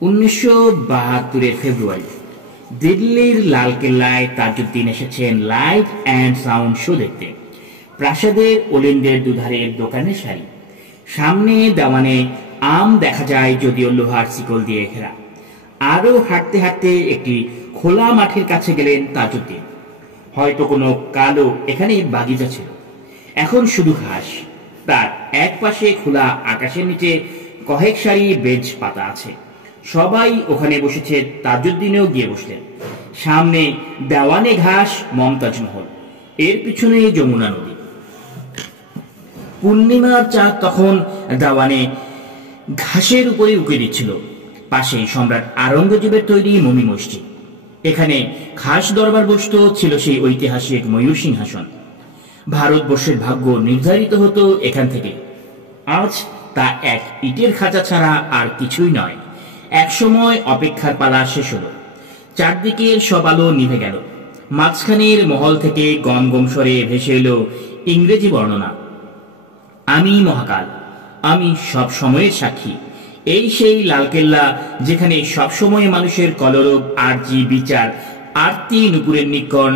1972 ফেব্রুয়ারি দিল্লির লালকেল্লায় তাজউদ্দিন এসেছেন light and sound show দেখতে। প্রাসাদের ওলেন্ডের দুধারের দোকানের সারি, সামনে দেওয়ানে আম দেখা যায় যদিও লোহার শিকল দিয়ে ঘেরা। আরো হাঁটতে হাঁটতে একটি খোলা মাঠের কাছে গেলেন তাজউদ্দিন। হয়তো কোনো কালো এখানে বাগিচা ছিল, এখন শুধু ঘাস। তার এক পাশে খোলা আকাশের নিচে কয়েক সারি বেঞ্চ পাতা আছে, সবাই ওখানে বসেছে। তাজউদ্দিনেও গিয়ে বসলেন। সামনে দেওয়ানে ঘাস, মমতাজ মহল, এর পিছনে যমুনা নদী। পূর্ণিমার চাঁদ তখন দেওয়ানে ঘাসের উপরে উঁকে দিচ্ছিল। পাশেই সম্রাট আওরঙ্গজেবের তৈরি মমি মসজিদ। এখানে খাস দরবার বসত, ছিল সেই ঐতিহাসিক ময়ূর সিংহাসন। ভারতবর্ষের ভাগ্য নির্ধারিত হতো এখান থেকে। আজ তা এক ইটের খাঁচা ছাড়া আর কিছুই নয়। একসময় অপেক্ষার পালা শেষ হলো, চারদিকের সব আলো নিভে গেল। মাঝখানের মহল থেকে গম গম স্বরে ভেসে এলো ইংরেজি বর্ণনা, আমি মহাকাল, আমি সব সময়ের সাক্ষী। এই সেই লালকেল্লা যেখানে সবসময় মানুষের কলরব, আরজি, বিচার, আরতি, নুপুরের নিকন,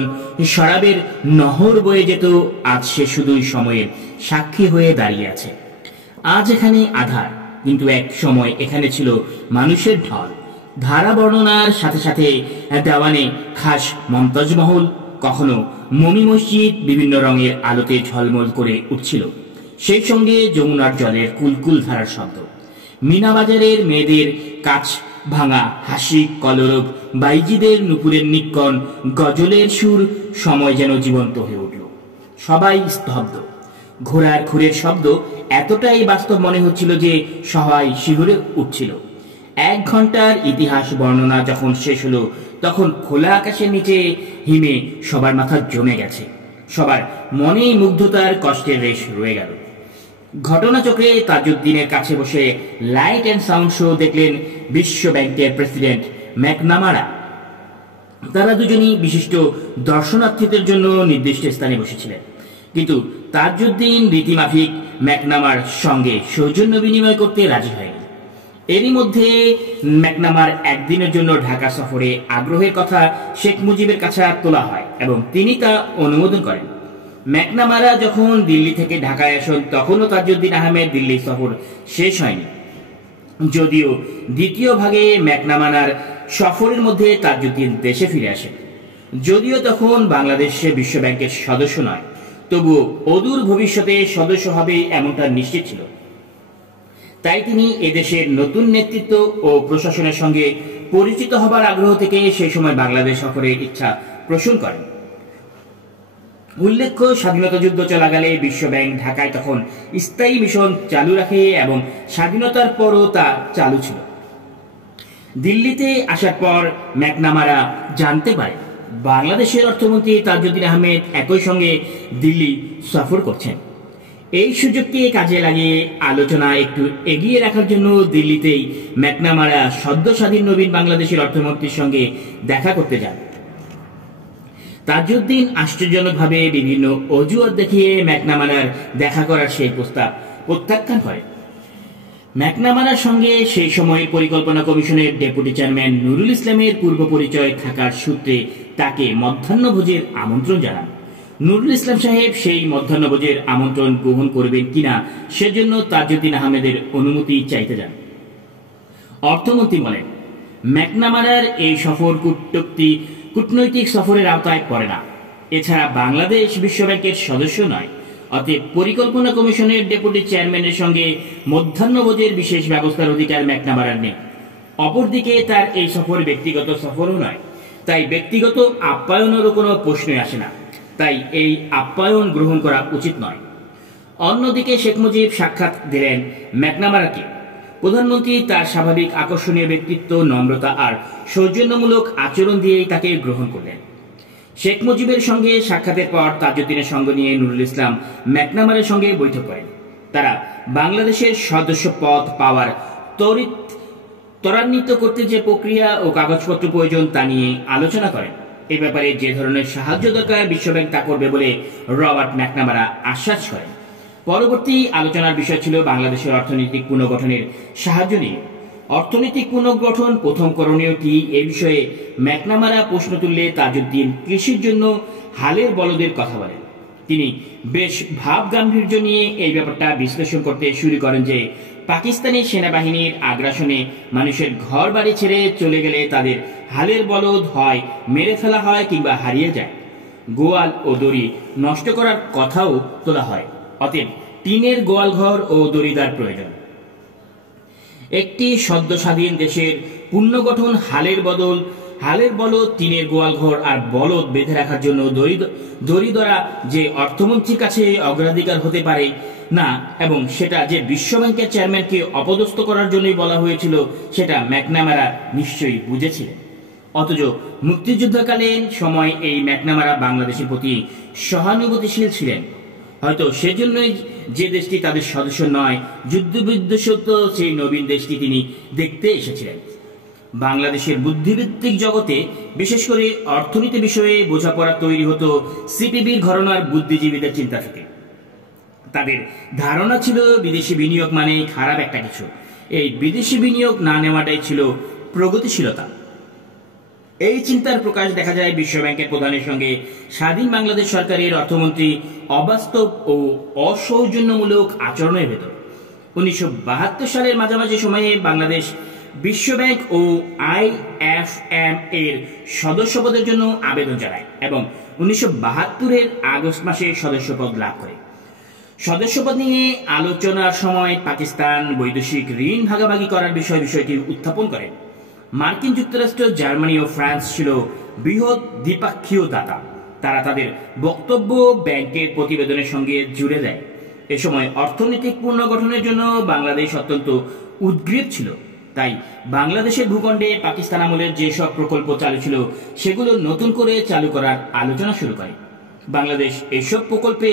শরাবের নহর বয়ে যেত। আজ সে শুধুই সময়ের সাক্ষী হয়ে দাঁড়িয়ে আছে। আজ এখানে আধার, কিন্তু এক সময় এখানে ছিল মানুষের ঢল। ধারা বর্ণনার সাথে সাথে দেওয়ানে খাস মমতাজ মহল, কখনো মমি মসজিদ বিভিন্ন রঙের আলোতে ঝলমল করে উঠছিল। সেই সঙ্গে যমুনার জলের কুলকুল ধারার শব্দ, মিনা বাজারের মেয়েদের কাছ ভাঙা হাসি, কলরব, বাইজিদের নুপুরের নিক্কন, গজলের সুর। সময় যেন জীবন্ত হয়ে উঠল। সবাই স্তব্ধ। ঘোড়ার খুরের শব্দ এতটাই বাস্তব মনে হচ্ছিল যে সবাই শিহরে উঠছিল। 1 ঘন্টার ইতিহাস বর্ণনা যখন শেষ হলো, তখন খোলা আকাশের নিচে হিমে সবার মাথা জমে গেছে। সবার মনে মুগ্ধতার কষ্টের রেশ রয়ে গেল। ঘটনাচক্রে তাজউদ্দিনের কাছে বসে লাইট অ্যান্ড সাউন্ড শো দেখলেন বিশ্ব ব্যাংকের প্রেসিডেন্ট ম্যাকনামারা। তারা দুজনই বিশিষ্ট দর্শনার্থীদের জন্য নির্দিষ্ট স্থানে বসেছিলেন, কিন্তু তাজউদ্দিন রীতিমাফিক ম্যাকনামার সঙ্গে সৌজন্য বিনিময় করতে রাজি হয়নি। এরই মধ্যে ম্যাকনামার একদিনের জন্য ঢাকা সফরে আগ্রহের কথা শেখ মুজিবের কাছে তোলা হয় এবং তিনি তা অনুমোদন করেন। ম্যাকনামারা যখন দিল্লি থেকে ঢাকায় আসেন, তখনও তাজউদ্দিন আহমেদ দিল্লি সফর শেষ হয়নি। যদিও দ্বিতীয় ভাগে ম্যাকনামারার সফরের মধ্যে তাজউদ্দিন দেশে ফিরে আসেন। যদিও তখন বাংলাদেশে বিশ্ব ব্যাংকের সদস্য নয়, তবুও অদূর ভবিষ্যতে সদস্য হবে এমনটা নিশ্চিত ছিল। তাই তিনি এদেশের নতুন নেতৃত্ব ও প্রশাসনের সঙ্গে পরিচিত হবার আগ্রহ থেকে সেই সময় বাংলাদেশ সফরের ইচ্ছা পোষণ করেন। উল্লেখ্য, স্বাধীনতা যুদ্ধ চলাকালে বিশ্ব ব্যাংক ঢাকায় তখন স্থায়ী মিশন চালু রাখে এবং স্বাধীনতার পরও তা চালু ছিল। দিল্লিতে আসার পর ম্যাকনামারা জানতে পারে বাংলাদেশের অর্থমন্ত্রী তাজউদ্দিন আহমেদ একই সঙ্গে দিল্লি সফর করছেন। এই সুযোগকে কাজে লাগিয়ে আলোচনা একটু এগিয়ে রাখার জন্য দিল্লিতেই ম্যাকনামারা সদ্য স্বাধীন নবীন বাংলাদেশের অর্থমন্ত্রীর সঙ্গে দেখা করতে যান। তাজউদ্দিন আশ্চর্যজনকভাবে বিভিন্ন অজুহাত দেখিয়ে ম্যাকনামারার দেখা করার সেই প্রস্তাব প্রত্যাখ্যান করে। ম্যাকনামারার সঙ্গে সেই সময় পরিকল্পনা কমিশনের ডেপুটি চেয়ারম্যান নুরুল ইসলামের পূর্ব পরিচয় থাকার সূত্রে তাকে মধ্যাহ্নভোজের আমন্ত্রণ জানান। নুরুল ইসলাম সাহেব সেই মধ্যাহ্নভোজের আমন্ত্রণ গ্রহণ করবেন কিনা সেজন্য তাজউদ্দিন আহমেদের অনুমতি চাইতে যান। অর্থমন্ত্রী বলেন, ম্যাকনামারার এই সফর কূটনৈতিক সফরের আওতায় পড়ে না। এছাড়া বাংলাদেশ বিশ্ব ব্যাংকের সদস্য নয়, অতএব পরিকল্পনা কমিশনের ডেপুটি চেয়ারম্যানের সঙ্গে মধ্যাহ্নভোজের বিশেষ ব্যবস্থার অধিকার ম্যাকনামারার নেই। অপরদিকে তার এই সফর ব্যক্তিগত সফরও নয়, তাই ব্যক্তিগত আপ্যায়নেরও কোনো প্রশ্নই আসে না। তাই এই আপ্যায়ন গ্রহণ করা উচিত নয়। অন্যদিকে শেখ মুজিব সাক্ষাৎ দিলেন ম্যাকনামারাকে। প্রধানমন্ত্রী তার স্বাভাবিক আকর্ষণীয় ব্যক্তিত্ব, নম্রতা আর সৌজন্যমূলক আচরণ দিয়েই তাকে গ্রহণ করলেন। শেখ মুজিবের সঙ্গে সাক্ষাতের পর তাজউদ্দিনের সঙ্গ নিয়ে নুরুল ইসলাম ম্যাকনামারের সঙ্গে বৈঠক করেন। তারা বাংলাদেশের সদস্য পদ পাওয়ার ত্বরান্বিত করতে যে প্রক্রিয়া ও কাগজপত্র প্রয়োজন তা নিয়ে আলোচনা করেন। এ ব্যাপারে যে ধরনের সাহায্য দরকার বিশ্বব্যাংক তা করবে বলে রবার্ট ম্যাকনামারা আশ্বাস করেন। পরবর্তী আলোচনার বিষয় ছিল বাংলাদেশের অর্থনৈতিক পুনর্গঠনের সাহায্য নিয়ে। অর্থনৈতিক পুনর্গঠন প্রথম করণীয় কি, এ বিষয়ে ম্যাকনামারা প্রশ্ন তুললে তাজউদ্দিন কৃষির জন্য হালের বলদের কথা বলেন। তিনি বেশ ভাব গাম্ভীর্য নিয়ে এই ব্যাপারটা বিশ্লেষণ করতে শুরু করেন যে পাকিস্তানি সেনাবাহিনীর আগ্রাসনে মানুষের ঘর বাড়ি ছেড়ে চলে গেলে তাদের হালের বলদ হয় মেরে ফেলা হয় কিংবা হারিয়ে যায়। গোয়াল ও দড়ি নষ্ট করার কথাও তোলা হয়। অতএব টিনের গোয়াল ঘর ও দড়িদার প্রয়োজন। একটি সদ্য স্বাধীন দেশের পুনর্গঠন হালের বলদ, টিনের গোয়াল ঘর আর বলদ বেঁধে রাখার জন্য দড়ি ধরা যে অর্থমন্ত্রীর কাছে অগ্রাধিকার হতে পারে না, এবং সেটা যে বিশ্বব্যাংকের চেয়ারম্যানকে অপদস্থ করার জন্যই বলা হয়েছিল, সেটা ম্যাকনামারা নিশ্চয়ই বুঝেছিলেন। অথচ মুক্তিযুদ্ধকালীন সময় এই ম্যাকনামারা বাংলাদেশের প্রতি সহানুভূতিশীল ছিলেন। হয়তো সেজন্যই যে দেশটি তাদের সদস্য নয়, যুদ্ধবিধ্বস্ত সেই নবীন দেশটি তিনি দেখতে এসেছিলেন। বাংলাদেশের বুদ্ধিভিত্তিক জগতে বিশেষ করে অর্থনীতি বিষয়ে বোঝাপড়া তৈরি হতো সিপিবির ঘরানার বুদ্ধিজীবীদের চিন্তা থেকে। তাদের ধারণা ছিল বিদেশি বিনিয়োগ মানে খারাপ একটা কিছু, এই বিদেশি বিনিয়োগ না নেওয়াটাই ছিল প্রগতিশীলতা। এই চিন্তার প্রকাশ দেখা যায় বিশ্বব্যাংকের প্রধানের সঙ্গে স্বাধীন বাংলাদেশ সরকারের অর্থমন্ত্রী অবাস্তব ও অসৌজন্যমূলক আচরণের ভেতর। 1972 সালের মাঝামাঝি সময়ে বাংলাদেশ বিশ্বব্যাংক ও IFM এর সদস্যপদের জন্য আবেদন জানায় এবং 1972 আগস্ট মাসে সদস্যপদ লাভ করে। সদস্যপদ নিয়ে আলোচনার সময় পাকিস্তান বৈদেশিক ঋণ ভাগাভাগি করার বিষয়টি উত্থাপন করে। মার্কিন যুক্তরাষ্ট্র, জার্মানি ও ফ্রান্স ছিল বৃহৎ দ্বিপাক্ষীয় দাতা। তারা তাদের বক্তব্য ব্যাংকের প্রতিবেদনের সঙ্গে জুড়ে দেয়। এ সময় অর্থনৈতিক পুনর্গঠনের জন্য বাংলাদেশ অত্যন্ত উদ্গ্রীব ছিল। তাই বাংলাদেশের ভূখণ্ডে পাকিস্তান আমলের যেসব প্রকল্প চালু ছিল সেগুলো নতুন করে চালু করার আলোচনা শুরু করে। বাংলাদেশ এসব প্রকল্পে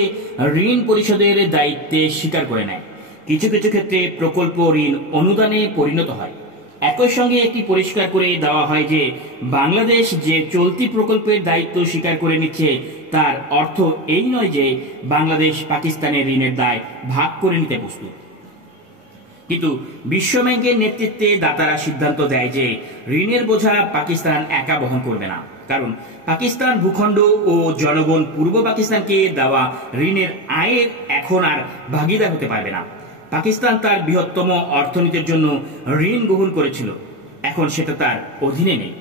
ঋণ পরিশোধের দায়িত্বে স্বীকার করে নেয়। কিছু কিছু ক্ষেত্রে প্রকল্প ঋণ অনুদানে পরিণত হয়। একই সঙ্গে একটি পরিষ্কার করে দেওয়া হয় যে বাংলাদেশ যে চলতি প্রকল্পের দায়িত্ব স্বীকার করে নিচ্ছে তার অর্থ এই নয় যে বাংলাদেশ পাকিস্তানের ঋণের দায় ভাগ করে নিতে প্রস্তুত। কিন্তু বিশ্বব্যাংকের নেতৃত্বে দাতারা সিদ্ধান্ত দেয় যে ঋণের বোঝা পাকিস্তান একা বহন করবে না, কারণ পাকিস্তান ভূখণ্ড ও জনগণ পূর্ব পাকিস্তানকে দেওয়া ঋণের আয়ের এখন আর ভাগিদার হতে পারবে না। পাকিস্তান তার বৃহত্তম অর্থনীতির জন্য ঋণ গ্রহণ করেছিল, এখন সেটা তার অধীনে নেই।